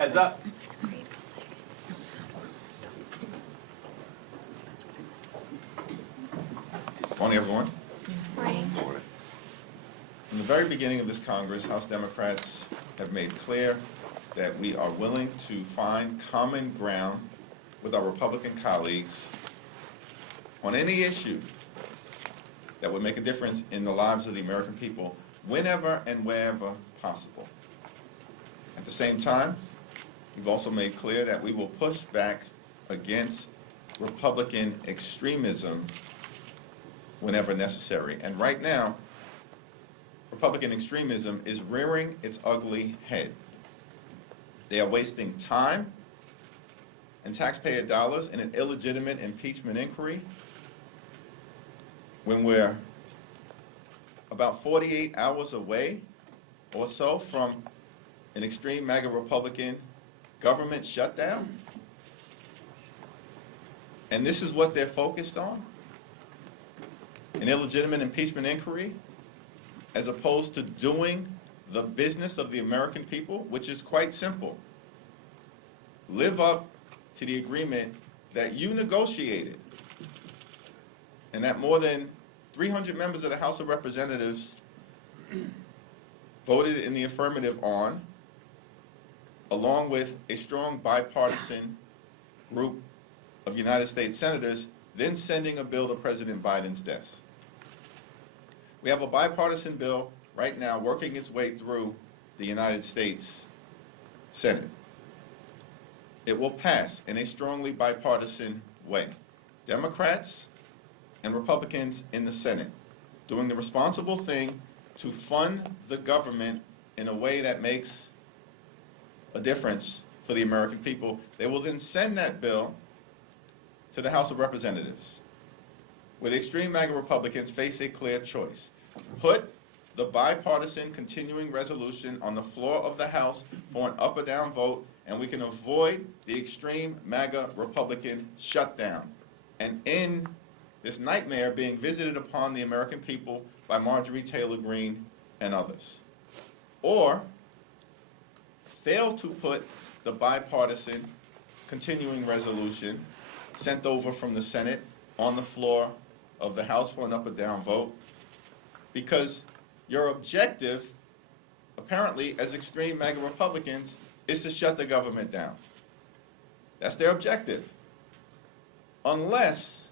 Heads up. Morning, everyone. Morning. From the very beginning of this Congress, House Democrats have made clear that we are willing to find common ground with our Republican colleagues on any issue that would make a difference in the lives of the American people whenever and wherever possible. At the same time, we've also made clear that we will push back against Republican extremism whenever necessary. And right now, Republican extremism is rearing its ugly head. They are wasting time and taxpayer dollars in an illegitimate impeachment inquiry when we're about 48 hours away or so from an extreme MAGA Republican government shutdown. And this is what they're focused on? An illegitimate impeachment inquiry, as opposed to doing the business of the American people, which is quite simple. Live up to the agreement that you negotiated and that more than 300 members of the House of Representatives voted in the affirmative on, along with a strong bipartisan group of United States senators, then sending a bill to President Biden's desk. We have a bipartisan bill right now working its way through the United States Senate. It will pass in a strongly bipartisan way. Democrats and Republicans in the Senate doing the responsible thing to fund the government in a way that makes a difference for the American people. They will then send that bill to the House of Representatives, where the extreme MAGA Republicans face a clear choice. Put the bipartisan continuing resolution on the floor of the House for an up or down vote, and we can avoid the extreme MAGA Republican shutdown and end this nightmare being visited upon the American people by Marjorie Taylor Greene and others. Or fail to put the bipartisan continuing resolution sent over from the Senate on the floor of the House for an up or down vote, because your objective, apparently, as extreme MAGA Republicans, is to shut the government down. That's their objective. Unless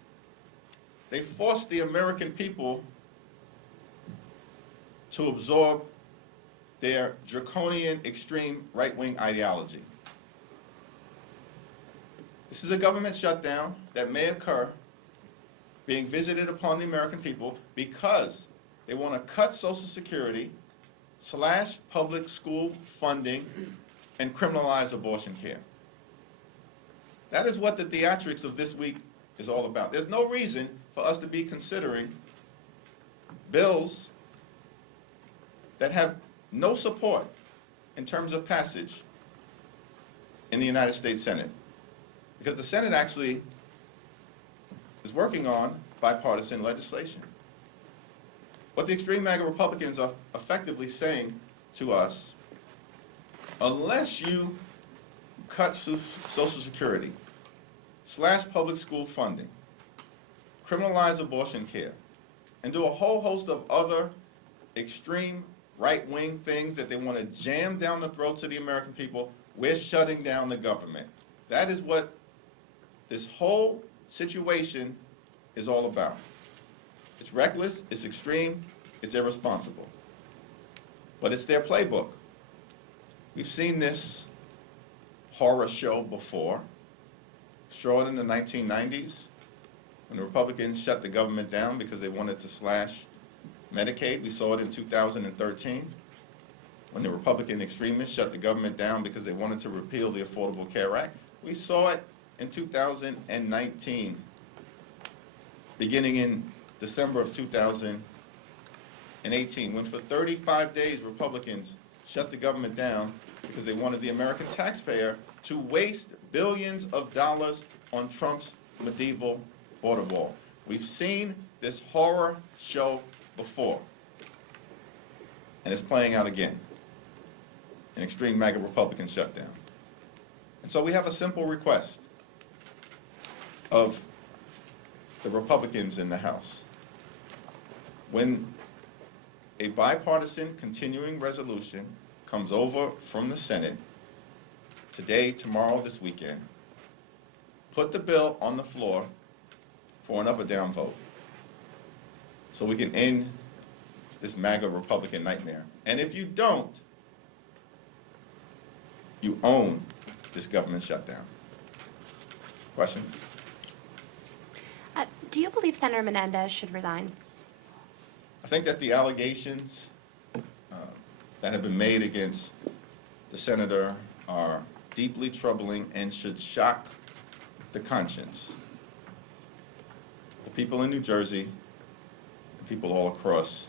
they force the American people to absorb their draconian extreme right-wing ideology. This is a government shutdown that may occur being visited upon the American people because they want to cut Social Security, slash public school funding, and criminalize abortion care. That is what the theatrics of this week is all about. There's no reason for us to be considering bills that have no support in terms of passage in the United States Senate, because the Senate actually is working on bipartisan legislation. What the extreme MAGA Republicans are effectively saying to us, unless you cut Social Security, slash public school funding, criminalize abortion care, and do a whole host of other extreme right-wing things that they want to jam down the throats of the American people, we're shutting down the government. That is what this whole situation is all about. It's reckless, it's extreme, it's irresponsible. But it's their playbook. We've seen this horror show before. Saw it in the 1990s when the Republicans shut the government down because they wanted to slash Medicaid. We saw it in 2013 when the Republican extremists shut the government down because they wanted to repeal the Affordable Care Act. We saw it in 2019, beginning in December of 2018, when for 35 days Republicans shut the government down because they wanted the American taxpayer to waste billions of dollars on Trump's medieval border wall. We've seen this horror show before, and it's playing out again. An extreme MAGA Republican shutdown. And so we have a simple request of the Republicans in the House. When a bipartisan continuing resolution comes over from the Senate today, tomorrow, this weekend, put the bill on the floor for an up or down vote so we can end this MAGA Republican nightmare. And if you don't, you own this government shutdown. Question? Do you believe Senator Menendez should resign? I think that the allegations that have been made against the senator are deeply troubling and should shock the conscience of people in New Jersey and people all across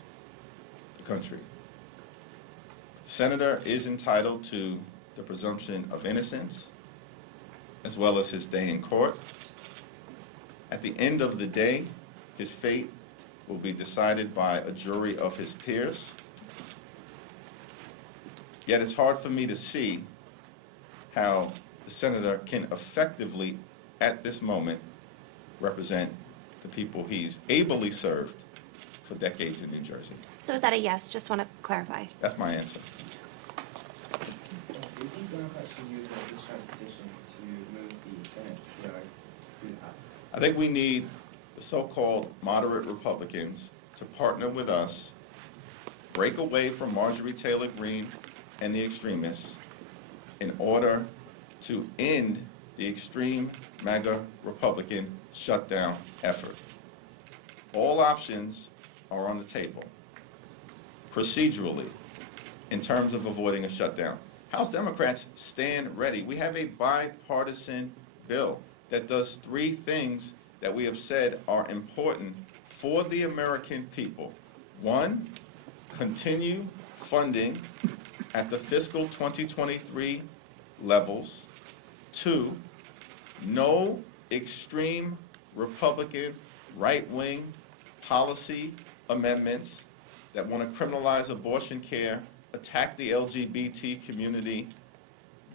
the country. The senator is entitled to the presumption of innocence as well as his day in court. At the end of the day, his fate will be decided by a jury of his peers. Yet it's hard for me to see how the senator can effectively, at this moment, represent the people he's ably served for decades in New Jersey. So is that a yes? Just want to clarify. That's my answer. Do you think Democrats should use the discharge petition to move the Senate PR through the House? I think we need the so-called moderate Republicans to partner with us, break away from Marjorie Taylor Greene and the extremists in order to end the extreme MAGA Republican shutdown effort. All options are on the table, procedurally, in terms of avoiding a shutdown. House Democrats stand ready. We have a bipartisan bill that does three things that we have said are important for the American people. One, continue funding at the fiscal 2023 levels. Two, no extreme Republican right-wing policy amendments that want to criminalize abortion care, attack the LGBT community,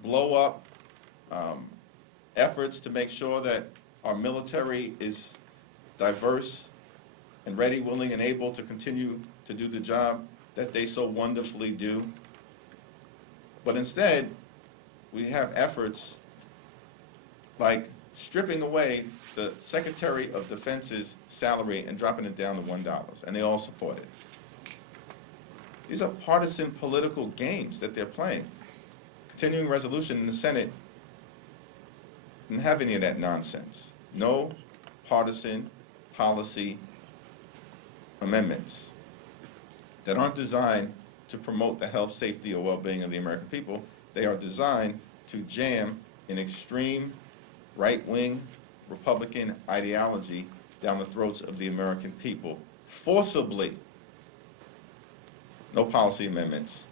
blow up efforts to make sure that our military is diverse and ready, willing, and able to continue to do the job that they so wonderfully do. But instead, we have efforts like stripping away the Secretary of Defense's salary and dropping it down to $1, and they all support it. These are partisan political games that they're playing. Continuing resolution in the Senate didn't have any of that nonsense. No partisan policy amendments that aren't designed to promote the health, safety, or well-being of the American people. They are designed to jam an extreme right-wing Republican ideology down the throats of the American people forcibly. No policy amendments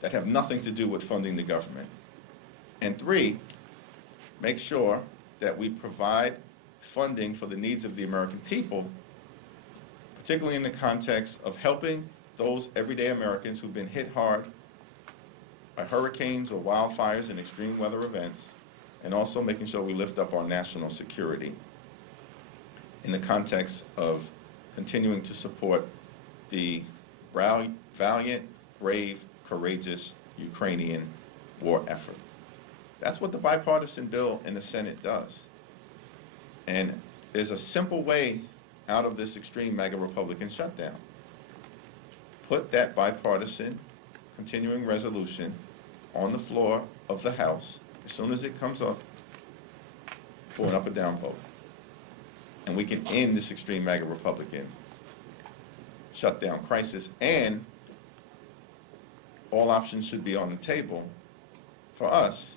that have nothing to do with funding the government. And three, make sure that we provide funding for the needs of the American people, particularly in the context of helping those everyday Americans who've been hit hard by hurricanes or wildfires and extreme weather events, and also making sure we lift up our national security in the context of continuing to support the valiant, brave, courageous Ukrainian war effort. That's what the bipartisan bill in the Senate does. And there's a simple way out of this extreme MAGA Republican shutdown. Put that bipartisan continuing resolution on the floor of the House as soon as it comes up for an up or down vote. And we can end this extreme MAGA Republican shutdown crisis, and all options should be on the table for us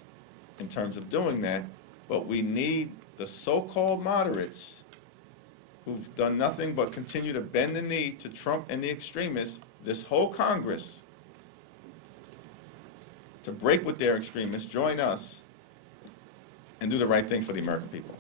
in terms of doing that, but we need the so-called moderates who've done nothing but continue to bend the knee to Trump and the extremists, this whole Congress, to break with their extremists, join us, and do the right thing for the American people.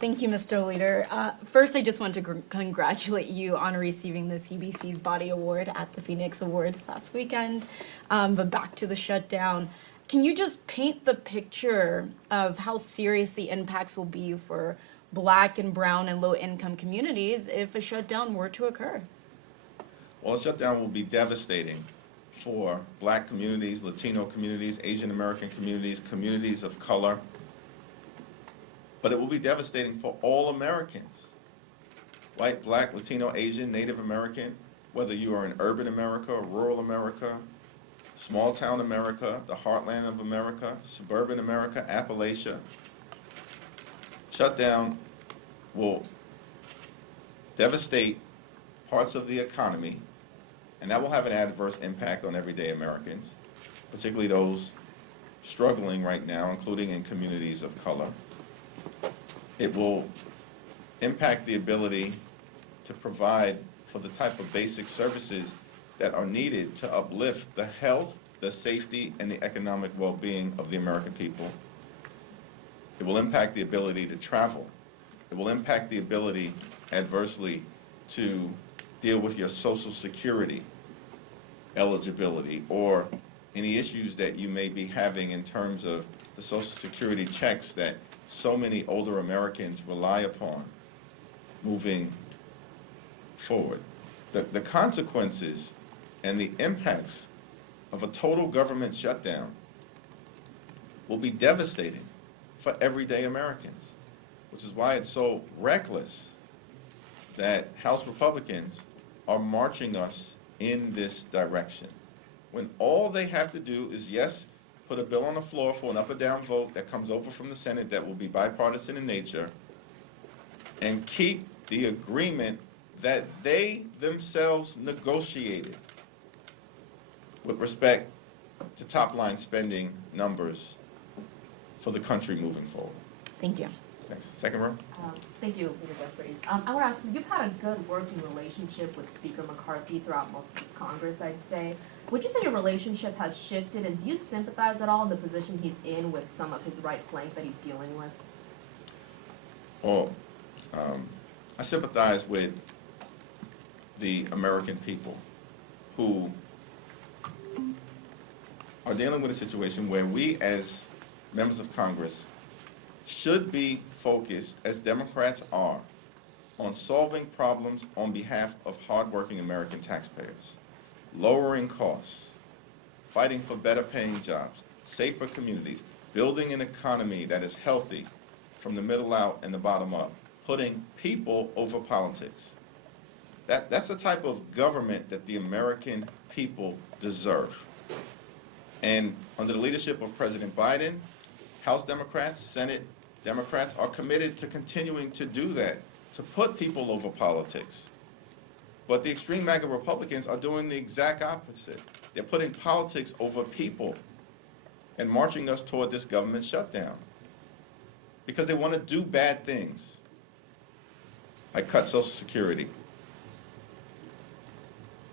Thank you, Mr. Leader. First, I just want to congratulate you on receiving the CBC's Body Award at the Phoenix Awards last weekend. But back to the shutdown. can you just paint the picture of how serious the impacts will be for Black and brown and low-income communities if a shutdown were to occur? Well, a shutdown will be devastating for Black communities, Latino communities, Asian American communities, communities of color. But it will be devastating for all Americans. White, Black, Latino, Asian, Native American, whether you are in urban America, rural America, small town America, the heartland of America, suburban America, Appalachia. Shutdown will devastate parts of the economy, and that will have an adverse impact on everyday Americans, particularly those struggling right now, including in communities of color. It will impact the ability to provide for the type of basic services that are needed to uplift the health, the safety, and the economic well-being of the American people. It will impact the ability to travel. It will impact the ability adversely to deal with your Social Security eligibility or any issues that you may be having in terms of the Social Security checks that so many older Americans rely upon moving forward. The consequences and the impacts of a total government shutdown will be devastating for everyday Americans, which is why it's so reckless that House Republicans are marching us in this direction. When all they have to do is, yes, put a bill on the floor for an up or down vote that comes over from the Senate that will be bipartisan in nature, and keep the agreement that they themselves negotiated with respect to top-line spending numbers for the country moving forward. Thank you. Thanks. Second row. Thank you, Leader Jeffries. I want to ask, you've had a good working relationship with Speaker McCarthy throughout most of this Congress, I'd say. Would you say your relationship has shifted, and do you sympathize at all in the position he's in with some of his right flank that he's dealing with? Well, I sympathize with the American people who are dealing with a situation where we as members of Congress should be focused, as Democrats are, on solving problems on behalf of hardworking American taxpayers, lowering costs, fighting for better paying jobs, safer communities, building an economy that is healthy from the middle out and the bottom up, putting people over politics. That's the type of government that the American people deserve. And under the leadership of President Biden, House Democrats, Senate Democrats are committed to continuing to do that, to put people over politics. But the extreme MAGA Republicans are doing the exact opposite. They're putting politics over people and marching us toward this government shutdown because they want to do bad things, like cut Social Security,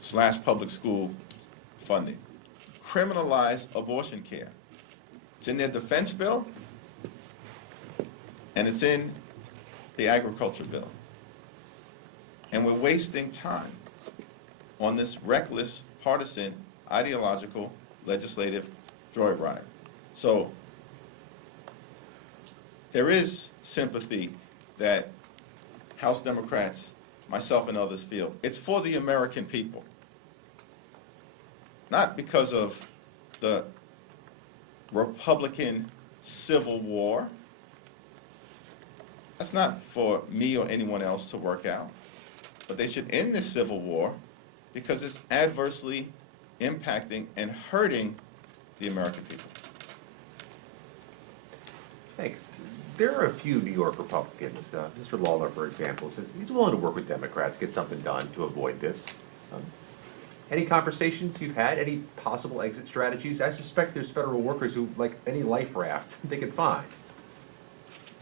slash public school funding, criminalize abortion care. It's in their defense bill, and it's in the agriculture bill. And we're wasting time on this reckless, partisan, ideological, legislative joyride. So there is sympathy that House Democrats, myself and others feel. It's for the American people. Not because of the Republican Civil War. That's not for me or anyone else to work out. But they should end this Civil War because it's adversely impacting and hurting the American people. Thanks. There are a few New York Republicans, Mr. Lawler, for example, says he's willing to work with Democrats, get something done to avoid this. Any conversations you've had, any possible exit strategies? I suspect there's federal workers who, like any life raft, they can find.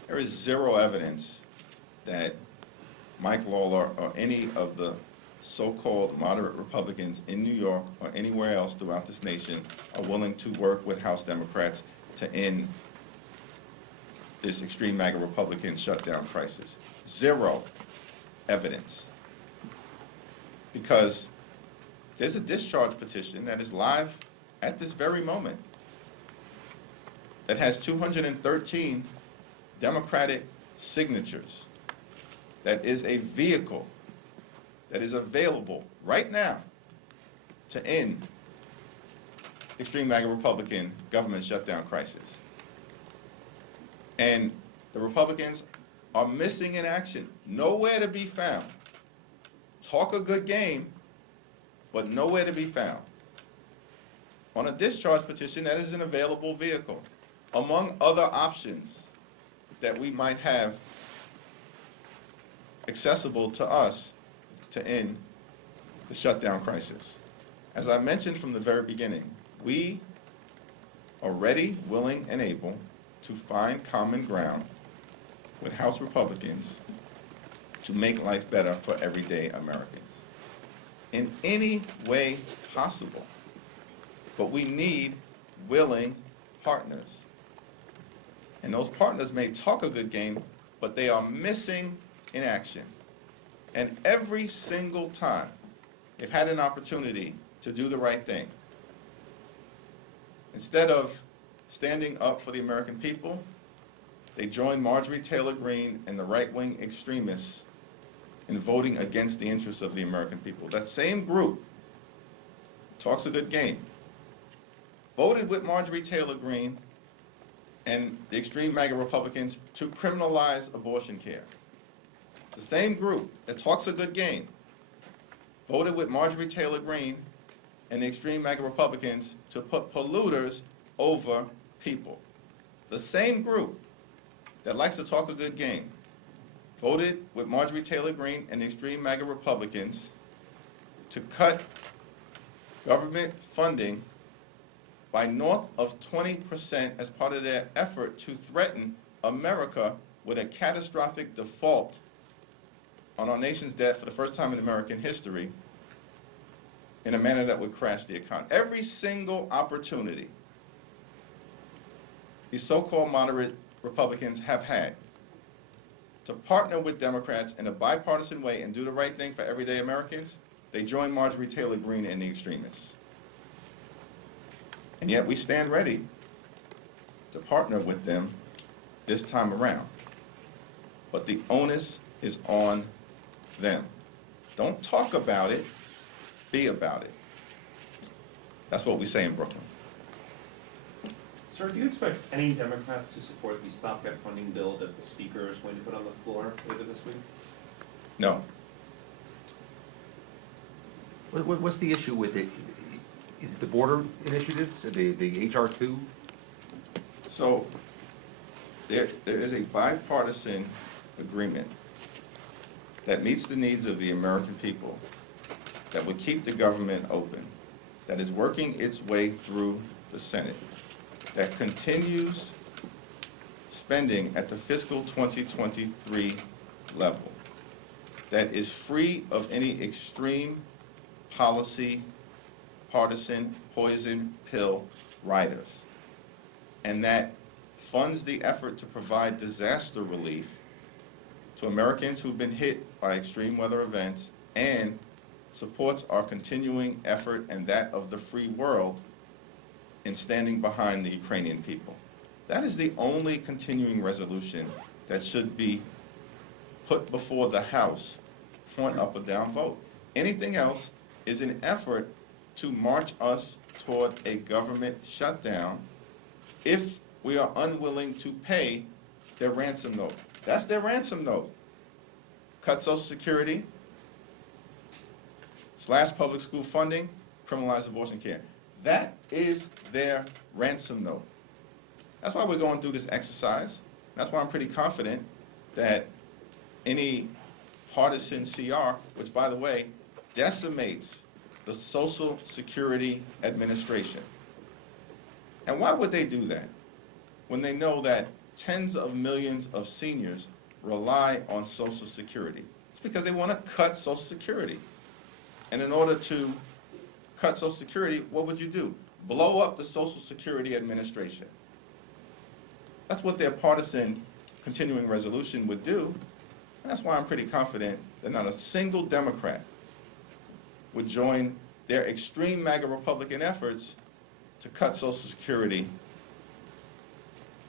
There is zero evidence that Mike Lawler or any of the so-called moderate Republicans in New York or anywhere else throughout this nation are willing to work with House Democrats to end this extreme MAGA Republican shutdown crisis. Zero evidence. Because there's a discharge petition that is live at this very moment that has 213 Democratic signatures, that is a vehicle that is available right now to end extreme MAGA Republican government shutdown crisis. And the Republicans are missing in action, nowhere to be found. Talk a good game, but nowhere to be found. On a discharge petition, that is an available vehicle, among other options that we might have accessible to us to end the shutdown crisis. As I mentioned from the very beginning, we are ready, willing, and able to find common ground with House Republicans to make life better for everyday Americans in any way possible. But we need willing partners. And those partners may talk a good game, but they are missing in action. And every single time they've had an opportunity to do the right thing, instead of standing up for the American people, they join Marjorie Taylor Greene and the right-wing extremists in voting against the interests of the American people. That same group talks a good game, voted with Marjorie Taylor Greene and the extreme MAGA Republicans to criminalize abortion care. The same group that talks a good game voted with Marjorie Taylor Greene and the extreme MAGA Republicans to put polluters over people. The same group that likes to talk a good game voted with Marjorie Taylor Greene and the extreme MAGA Republicans to cut government funding by north of 20% as part of their effort to threaten America with a catastrophic default on our nation's debt for the first time in American history in a manner that would crash the economy. Every single opportunity these so-called moderate Republicans have had to partner with Democrats in a bipartisan way and do the right thing for everyday Americans, they join Marjorie Taylor Greene and the extremists. And yet we stand ready to partner with them this time around. But the onus is on them. Don't talk about it, be about it. That's what we say in Brooklyn. Sir, do you expect any Democrats to support the stopgap funding bill that the Speaker is going to put on the floor later this week? No. What's the issue with it? Is it the border initiatives, the HR 2? So there is a bipartisan agreement that meets the needs of the American people, that would keep the government open, that is working its way through the Senate, that continues spending at the fiscal 2023 level, that is free of any extreme policy, partisan, poison pill riders, and that funds the effort to provide disaster relief to Americans who've been hit by extreme weather events, and supports our continuing effort and that of the free world in standing behind the Ukrainian people. That is the only continuing resolution that should be put before the House for an up or down vote. Anything else is an effort to march us toward a government shutdown if we are unwilling to pay their ransom note. That's their ransom note. Cut Social Security, slash public school funding, criminalize abortion care. That is their ransom note. That's why we're going through this exercise. That's why I'm pretty confident that any partisan CR, which by the way, decimates the Social Security Administration. And why would they do that when they know that tens of millions of seniors rely on Social Security? It's because they want to cut Social Security. And in order to cut Social Security, what would you do? Blow up the Social Security Administration. That's what their partisan continuing resolution would do. And that's why I'm pretty confident that not a single Democrat would join their extreme MAGA Republican efforts to cut Social Security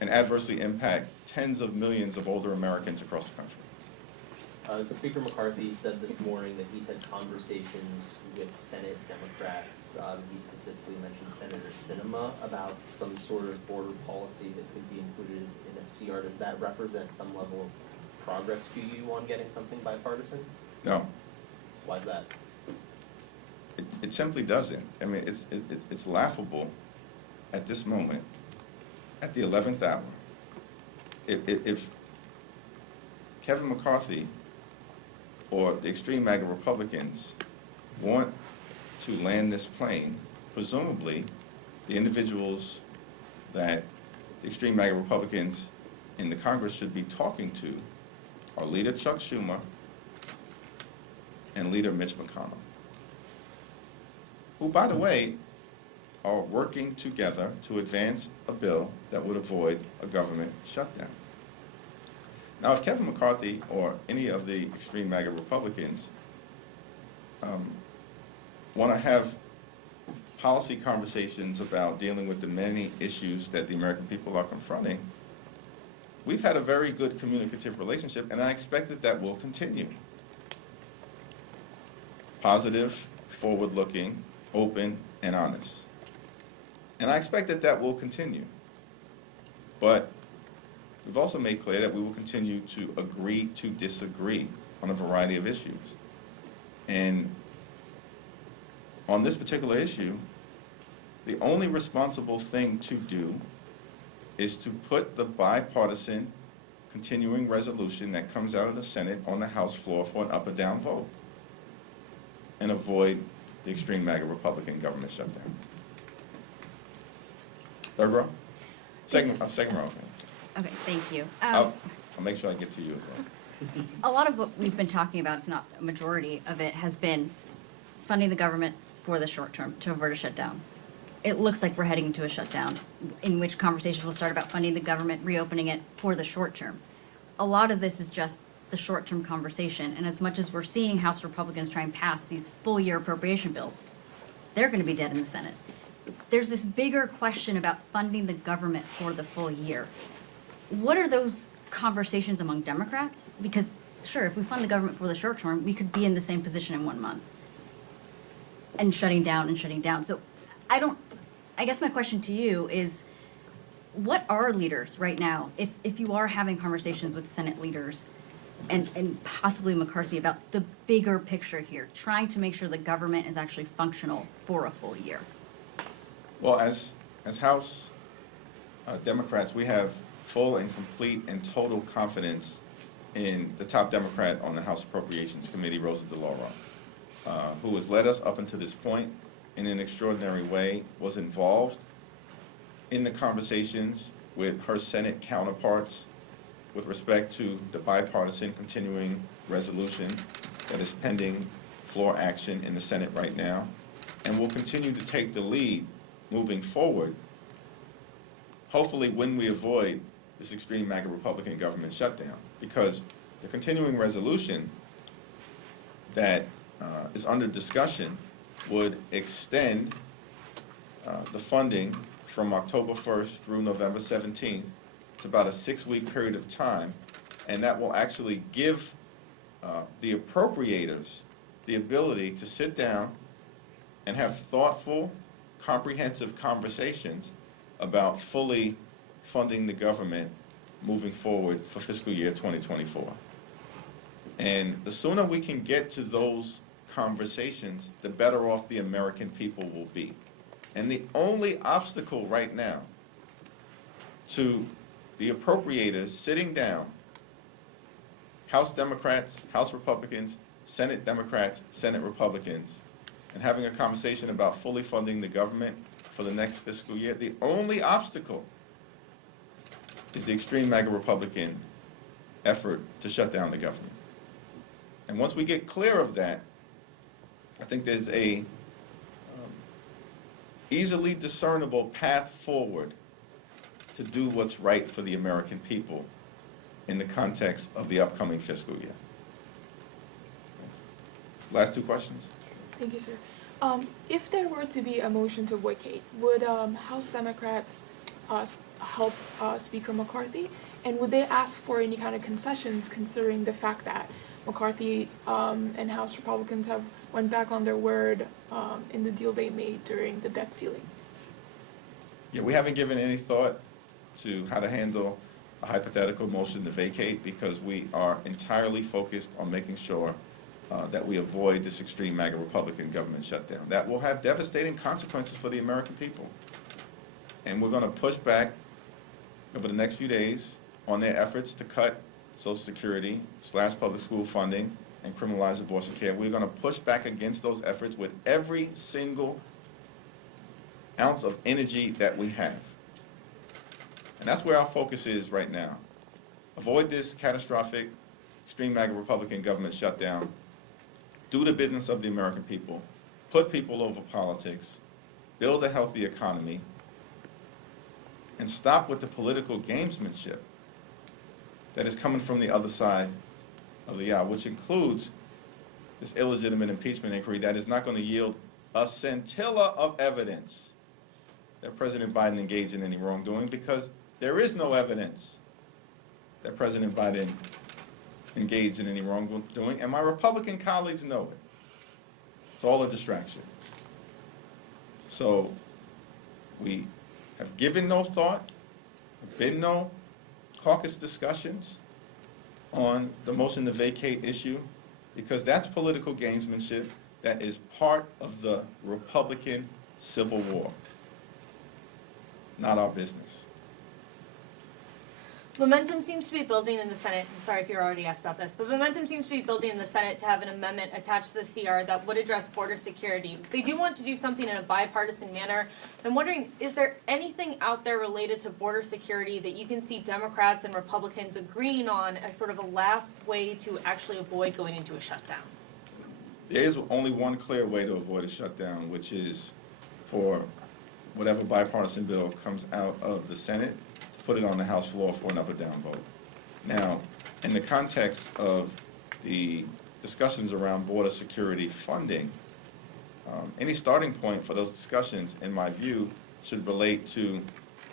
and adversely impact tens of millions of older Americans across the country. Speaker McCarthy said this morning that he's had conversations with Senate Democrats. He specifically mentioned Senator Sinema about some sort of border policy that could be included in a CR. Does that represent some level of progress to you on getting something bipartisan? No, Why is that? it simply doesn't. I mean, it's laughable at this moment, at the 11th hour. If Kevin McCarthy or the extreme MAGA Republicans want to land this plane, presumably the individuals that the extreme MAGA Republicans in the Congress should be talking to are Leader Chuck Schumer and Leader Mitch McConnell, who, by the way, are working together to advance a bill that would avoid a government shutdown. Now, if Kevin McCarthy or any of the extreme MAGA Republicans want to have policy conversations about dealing with the many issues that the American people are confronting, we've had a very good communicative relationship, and I expect that that will continue. Positive, forward-looking, open, and honest. And I expect that that will continue. But we've also made clear that we will continue to agree to disagree on a variety of issues. And on this particular issue, the only responsible thing to do is to put the bipartisan continuing resolution that comes out of the Senate on the House floor for an up or down vote and avoid the extreme MAGA Republican government shutdown. Third row? Second row. Okay, thank you. I'll make sure I get to you as well. A lot of what we've been talking about, if not a majority of it, has been funding the government for the short term to avert a shutdown. It looks like we're heading into a shutdown, in which conversations will start about funding the government, reopening it for the short term. A lot of this is just the short-term conversation, and as much as we're seeing House Republicans try and pass these full-year appropriation bills, they're going to be dead in the Senate. There's this bigger question about funding the government for the full year. What are those conversations among Democrats? Because, sure, if we fund the government for the short term, we could be in the same position in 1 month. And shutting down. So I guess my question to you is, what are leaders right now, if you are having conversations with Senate leaders and possibly McCarthy about the bigger picture here, trying to make sure the government is actually functional for a full year? Well, as House Democrats, we have full and complete and total confidence in the top Democrat on the House Appropriations Committee, Rosa DeLauro, who has led us up until this point in an extraordinary way, was involved in the conversations with her Senate counterparts with respect to the bipartisan continuing resolution that is pending floor action in the Senate right now, and will continue to take the lead moving forward, hopefully when we avoid this extreme MAGA Republican government shutdown, because the continuing resolution that is under discussion would extend the funding from October 1st through November 17th. It's about a 6-week period of time, and that will actually give the appropriators the ability to sit down and have thoughtful, comprehensive conversations about fully funding the government moving forward for fiscal year 2024. And the sooner we can get to those conversations, the better off the American people will be. And the only obstacle right now to the appropriators sitting down, House Democrats, House Republicans, Senate Democrats, Senate Republicans, and having a conversation about fully funding the government for the next fiscal year, the only obstacle is the extreme MAGA Republican effort to shut down the government. And once we get clear of that, I think there's a easily discernible path forward to do what's right for the American people in the context of the upcoming fiscal year. Last two questions. Thank you, sir. If there were to be a motion to vacate, would House Democrats help Speaker McCarthy? And would they ask for any kind of concessions considering the fact that McCarthy and House Republicans have went back on their word in the deal they made during the debt ceiling? Yeah, we haven't given any thought to how to handle a hypothetical motion to vacate because we are entirely focused on making sure that we avoid this extreme MAGA Republican government shutdown. That will have devastating consequences for the American people. And we're going to push back over the next few days on their efforts to cut Social Security / public school funding and criminalize abortion care. We're going to push back against those efforts with every single ounce of energy that we have. And that's where our focus is right now. Avoid this catastrophic, extreme MAGA Republican government shutdown. Do the business of the American people. Put people over politics. Build a healthy economy. And stop with the political gamesmanship that is coming from the other side of the aisle, which includes this illegitimate impeachment inquiry that is not going to yield a scintilla of evidence that President Biden engaged in any wrongdoing, because there is no evidence that President Biden engaged in any wrongdoing, and my Republican colleagues know it. It's all a distraction. So we have given no thought, have been no caucus discussions on the motion to vacate issue, because that's political gamesmanship that is part of the Republican Civil War. Not our business. Momentum seems to be building in the Senate. I'm sorry if you're already asked about this, but momentum seems to be building in the Senate to have an amendment attached to the CR that would address border security. They do want to do something in a bipartisan manner. I'm wondering, is there anything out there related to border security that you can see Democrats and Republicans agreeing on as sort of a last way to actually avoid going into a shutdown? There is only one clear way to avoid a shutdown, which is for whatever bipartisan bill comes out of the Senate, put it on the House floor for an up or down vote. Now, in the context of the discussions around border security funding, any starting point for those discussions, in my view, should relate to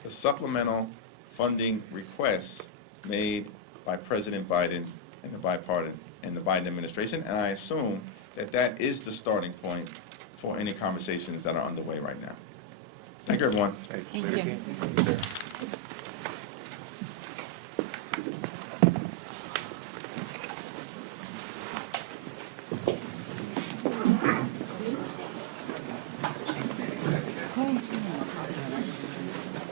the supplemental funding requests made by President Biden and the Biden administration, and I assume that that is the starting point for any conversations that are underway right now. Thank you, everyone. Thank you.